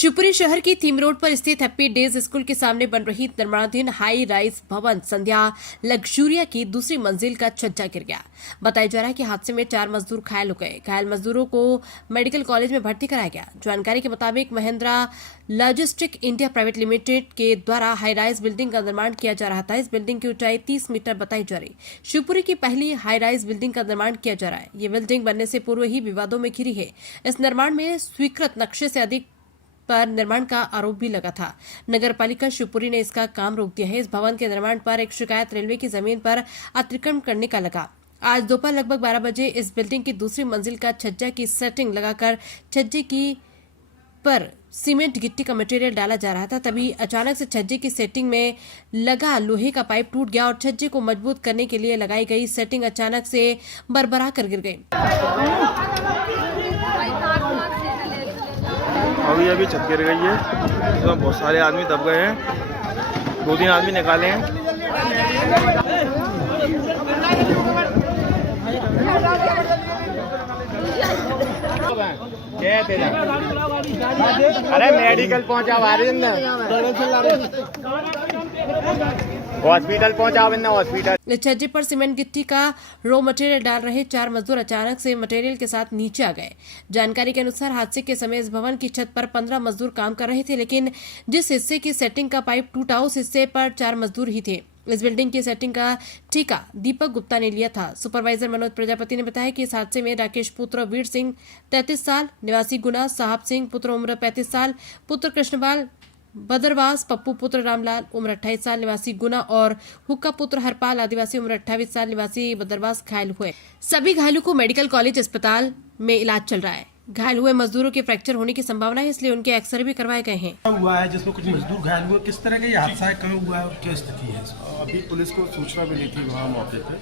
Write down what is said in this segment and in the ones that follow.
शिवपुरी शहर की theme road पर स्थित हैप्पी डेज स्कूल के सामने बन रही निर्माणाधीन हाई राइज भवन संध्या लग्जूरिया की दूसरी मंजिल का छज्जा गिर गया। बताया जा रहा है कि हादसे में 4 मजदूर घायल हो गए। घायल मजदूरों को मेडिकल कॉलेज में भर्ती कराया गया। जानकारी के मुताबिक Mahindra logistic India private limited के द्वारा हाई राइज बिल्डिंग का निर्माण किया जा रहा था। इस बिल्डिंग की ऊंचाई 30 मीटर बताई जा रही। शिवपुरी की पहली हाई राइज बिल्डिंग का निर्माण किया जा रहा है। ये बिल्डिंग बनने से पूर्व ही विवादों में घिरी है। इस निर्माण में स्वीकृत नक्शे से अधिक पर निर्माण का आरोप भी लगा था। नगर पालिका शिवपुरी ने इसका काम रोक दिया है। इस भवन के निर्माण पर एक शिकायत रेलवे की जमीन पर अतिक्रमण करने का लगा। आज दोपहर लगभग 12 बजे इस बिल्डिंग की दूसरी मंजिल का छज्जा की सेटिंग लगाकर छज्जे की पर सीमेंट गिट्टी का मटेरियल डाला जा रहा था। तभी अचानक से छज्जे की सेटिंग में लगा लोहे का पाइप टूट गया और छज्जे को मजबूत करने के लिए लगाई गई सेटिंग अचानक से बरबरा कर गिर गई। अभी छत गिर गई है। तो बहुत सारे आदमी दब गए हैं। 2-3 आदमी निकाले हैं। अरे मेडिकल पहुंचा हॉस्पिटल पहुंचा हॉस्पिटल। छज्जे पर सीमेंट गिट्टी का रॉ मटेरियल डाल रहे 4 मजदूर अचानक से मटेरियल के साथ नीचे आ गए। जानकारी के अनुसार हादसे के समय इस भवन की छत पर 15 मजदूर काम कर रहे थे, लेकिन जिस हिस्से की सेटिंग का पाइप टूटा उस हिस्से पर 4 मजदूर ही थे। इस बिल्डिंग की सेटिंग का ठेका दीपक गुप्ता ने लिया था। सुपरवाइजर मनोज प्रजापति ने बताया कि इस हादसे में राकेश पुत्र वीर सिंह 33 साल निवासी गुना, साहब सिंह पुत्र उम्र 35 साल पुत्र कृष्णपाल बदरवास, पप्पू पुत्र रामलाल उम्र 28 साल निवासी गुना और हुक्का पुत्र हरपाल आदिवासी उम्र 28 साल निवासी बदरवास घायल हुए। सभी घायलों को मेडिकल कॉलेज अस्पताल में इलाज चल रहा है। घायल हुए मजदूरों के फ्रैक्चर होने की संभावना है, इसलिए उनके एक्सरे भी करवाए गए हैं। हुआ है जिसमें कुछ मजदूर घायल हुए, किस तरह का ये हादसा है, कहाँ हुआ है और क्या स्थिति है? अभी पुलिस को सूचना मिली थी वहाँ मौके पे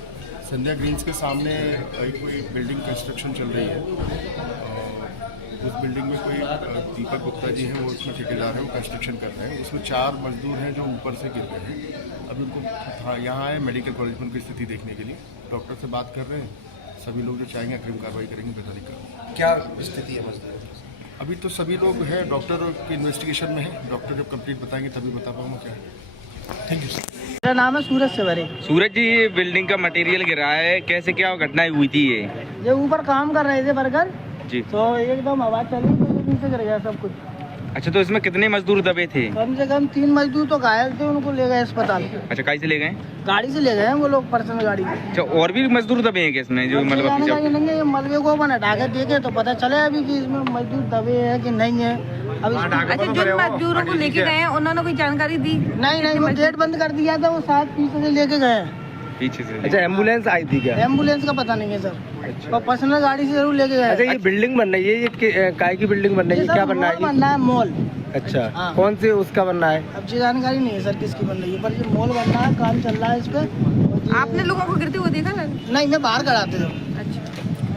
संध्या ग्रीन्स के सामने कोई बिल्डिंग कंस्ट्रक्शन चल रही है। उस बिल्डिंग में कोई दीपक गुप्ता जी हैं, वो उसमें ठेकेदार हैं, वो कंस्ट्रक्शन कर रहे हैं। उसमें 4 मजदूर हैं जो ऊपर से गिर गए हैं। अभी उनको यहाँ आए मेडिकल कॉलेज में उनकी स्थिति देखने के लिए। डॉक्टर से बात कर रहे हैं। सभी लोग जो चाहेंगे अग्रिम कार्रवाई करेंगे बेहतरी करेंगे। क्या स्थिति है मजदूर? अभी तो सभी लोग हैं, डॉक्टर की इन्वेस्टिगेशन में है। डॉक्टर जब कंप्लीट बताएंगे तभी बता पाऊंगा क्या है। Thank you sir. मेरा नाम है सूरज सेवरी। सूरज जी, ये बिल्डिंग का मटेरियल गिरा है, कैसे क्या घटनाएं हुई थी? ये ऊपर काम कर रहे थे वर्कर जी, तो एकदम आवाज चली तो ये नीचे गिर गया सब कुछ। अच्छा, तो इसमें कितने मजदूर दबे थे? कम से कम 3 मजदूर तो घायल थे, उनको ले गए अस्पताल। अच्छा, कहीं से ले गए? गाड़ी से ले गए हैं वो लोग, पर्सनल गाड़ी से। अच्छा, और भी मजदूर दबे हैं क्या इसमें? जो ये मलबे को अपन हटा कर देखे तो पता चले अभी कि इसमें मजदूर दबे हैं कि नहीं है। अब अच्छा, जिन मजदूरों को लेके गए हैं उन्होंने कोई जानकारी दी? नहीं, वो गेट बंद कर दिया था, वो शायद पीछे से लेके गए हैं। पीछे से? अच्छा, एम्बुलेंस आई थी क्या? एम्बुलेंस का पता नहीं है सर। और पर्सनल गाड़ी से जरूर लेके गए। अच्छा, ये बिल्डिंग बन रही है, ये काय की बिल्डिंग बन रही है, क्या बन रहा है? बनना है मॉल। अच्छा, हाँ। कौन से उसका बनना है? अब जी जानकारी नहीं है सर किसकी बन रही है, पर ये मॉल बनना है, काम चल रहा है इस पे। आपने लोगों को गिरते हुए देखा? नहीं, मैं बाहर खड़ा था।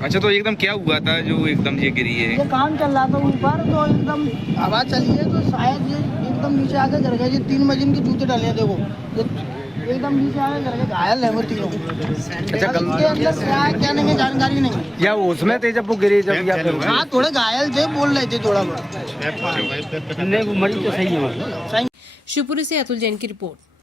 अच्छा, तो एकदम क्या हुआ था जो एकदम ये गिरी है? ये काम चल रहा था ऊपर, तो एकदम आवाज चली है तो शायद ये एकदम नीचे आके गिर गया। ये 3 मजीन के जूते डाले हैं, देखो ये एकदम नीचे आके गिर गए, घायल है वो तीनों। अच्छा, इसके अंदर क्या नहीं है जानकारी नहीं। या उसमें थे जब वो गिरी जब या फिर? हाँ, थोड़े घायल थे, बोल रहे थे थोड़ा बहुत। नहीं, वो मरीज तो सही है। शिवपुरी से अतुल जैन की रिपोर्ट।